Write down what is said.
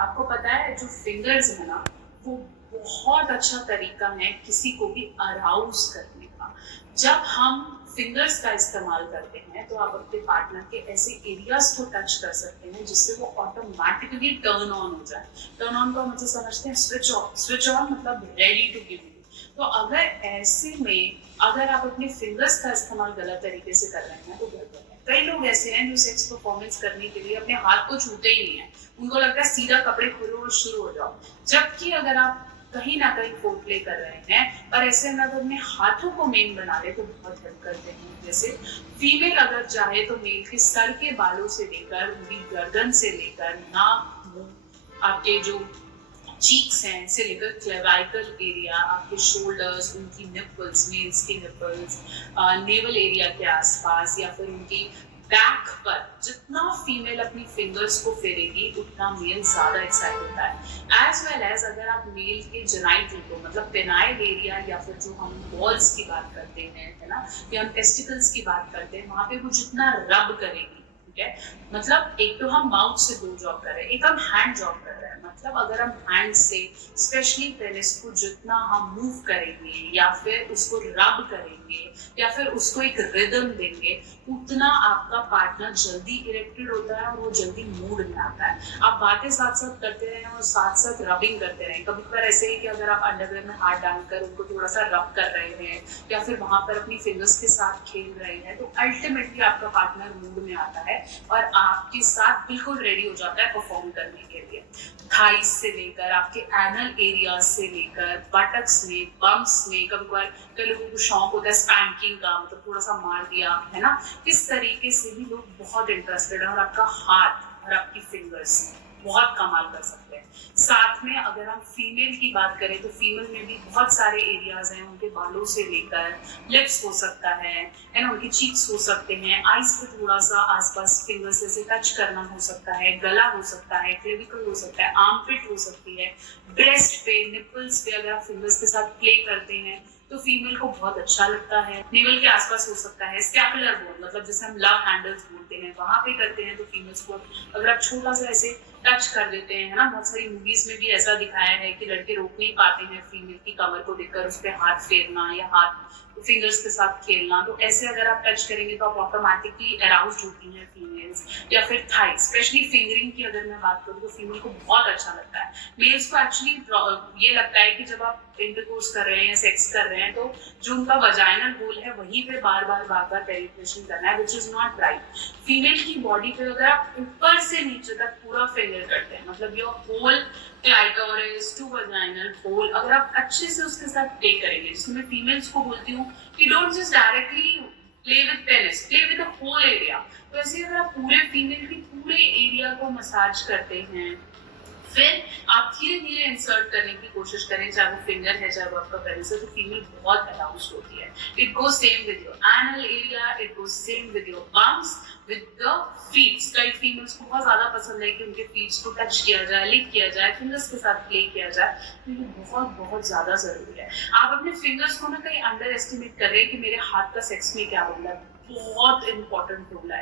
आपको पता है जो फिंगर्स है ना, वो बहुत अच्छा तरीका है किसी को भी अराउज करने का। जब हम फिंगर्स का इस्तेमाल करते हैं तो आप अपने पार्टनर के ऐसे एरियाज को टच कर सकते हैं जिससे वो ऑटोमेटिकली टर्न ऑन हो जाए। टर्न ऑन को हम मतलब समझते हैं स्विच ऑन। स्विच ऑन मतलब रेडी टू गिव यू। तो अगर ऐसे में अगर आप अपने फिंगर्स का इस्तेमाल गलत तरीके से कर रहे हैं तो गलत है। कई लोग ऐसे हैं जो सेक्स परफॉर्मेंस करने के लिए अपने हाथ को छूते ही नहीं है, उनको लगता है सीधा कपड़े खोलो और शुरू हो जाओ। जबकि अगर आप कहीं ना कहीं फोर प्ले कर रहे हैं और ऐसे में अगर अपने हाथों को मेन बना ले तो बहुत हेल्प करते हैं। जैसे फीमेल अगर चाहे तो मेल के सर के बालों से लेकर उनकी गर्दन से लेकर नाक, मुंह, आपके जो चीक्स हैं से लेकर क्लेविकल एरिया, आपके शोल्डर्स, उनकी निपल्स, मेल्स की निपल्स, नेवल एरिया के आसपास या फिर उनकी बैक पर जितना फीमेल अपनी फिंगर्स को फेरेगी उतना मेल ज्यादा एक्साइट होता है। एज वेल एज अगर आप मेल के जेनाइटल को मतलब पेनाइल एरिया या फिर जो हम बॉल्स की बात करते हैं, है ना, या हम टेस्टिकल्स की बात करते हैं, वहां पे वो जितना रब करेगी, ठीक है, मतलब एक तो हम माउथ से दो जॉब कर रहे हैं, एक हम हैंड जॉब कर रहे हैं। मतलब अगर हम हैंड से स्पेशली पेनिस को जितना हम मूव करेंगे या फिर उसको रब करेंगे या फिर उसको एक रिदम देंगे उतना आपका पार्टनर जल्दी इरेक्टेड होता है और वो जल्दी मूड में आता है। आप बातें साथ साथ करते रहें और साथ साथ रबिंग करते रहें। कभी कभार ऐसे है कि अगर आप अंडरवेयर में हाथ डालकर उनको थोड़ा सा रब कर रहे हैं या फिर वहां पर अपनी फिंगर्स के साथ खेल रहे हैं तो अल्टीमेटली आपका पार्टनर मूड में आता है और आपके साथ बिल्कुल रेडी हो जाता है परफॉर्म करने के लिए। थाइस से लेकर आपके एनल एरिया से लेकर बटक्स में, बम्प्स में, कभी कई लोगों को शौक होता है स्पैंकिंग का, मतलब थोड़ा सा मार दिया, है ना, इस तरीके से भी लोग बहुत इंटरेस्टेड है और आपका हाथ और आपकी फिंगर्स बहुत कमाल कर सकते हैं। साथ में अगर हम फीमेल की बात करें तो फीमेल में भी बहुत सारे एरियाज हैं, उनके बालों से लेकर लिप्स हो सकता है ना, उनके चीक्स हो सकते हैं, आईज पे थोड़ा सा आसपास फिंगर्स से टच करना हो सकता है, गला हो सकता है, क्लेविकल हो सकता है, आर्मपिट हो सकती है, ब्रेस्ट पे, निपल्स पे अगर आप फिंगर्स के साथ प्ले करते हैं तो फीमेल को बहुत अच्छा लगता है। नेवल के आसपास हो सकता है, स्कैपुलर बोन मतलब जैसे हम लव हैंडल्स बोलते हैं वहां पे करते हैं तो फीमेल्स को अगर आप छोटा सा ऐसे टच कर देते हैं, है ना, बहुत सारी मूवीज में भी ऐसा दिखाया है कि लड़के रोक नहीं पाते हैं फीमेल की कमर को देखकर उस पर हाथ फेरना या हाथ फिंगर्स के साथ खेलना, तो ऐसे अगर आप टच करेंगे तो आप ऑटोमेटिकली अराउज्ड होती हैं फीमेल्स। या फिर थाई, स्पेशली फिंगरिंग की अगर मैं बात करूँ तो फीमेल को बहुत अच्छा लगता है। मेल्स को एक्चुअली ये लगता है कि जब आप इंटरकोर्स कर रहे हैं, सेक्स कर रहे हैं, तो जो उनका वजाइनल होल है वहीं पे बार बार पेनिट्रेशन करना है, which is not right. Female की बॉडी पे अगर आप ऊपर से नीचे तक पूरा फिंगर करते हैं, मतलब your whole clitoris to vaginal hole, अगर आप अच्छे से उसके साथ प्ले करेंगे, जिसमें मैं फीमेल्स को बोलती हूँ कि don't just directly play with penis, play with the whole area. तो ऐसे अगर आप पूरे फीमेल की पूरे एरिया को मसाज करते हैं, फिर आप धीरे धीरे इंसर्ट करने की कोशिश करें, चाहे वो फिंगर है चाहे वो आपका पेनिस है, तो फीमेल बहुत अराउज्ड होती है। It goes same with your anal area, it goes same with your bumps, with the feets. कई फीमेल्स को बहुत ज्यादा पसंद है कि उनके फीट्स को टच किया जाए, लिक किया जाए, फिंगर्स के साथ प्ले किया जाए, तो ये बहुत बहुत ज्यादा जरूरी है। आप अपने फिंगर्स को ना कहीं अंडर एस्टिमेट कर रहे हैं कि मेरे हाथ का सेक्स में क्या रोल है, बहुत इंपॉर्टेंट रोल है।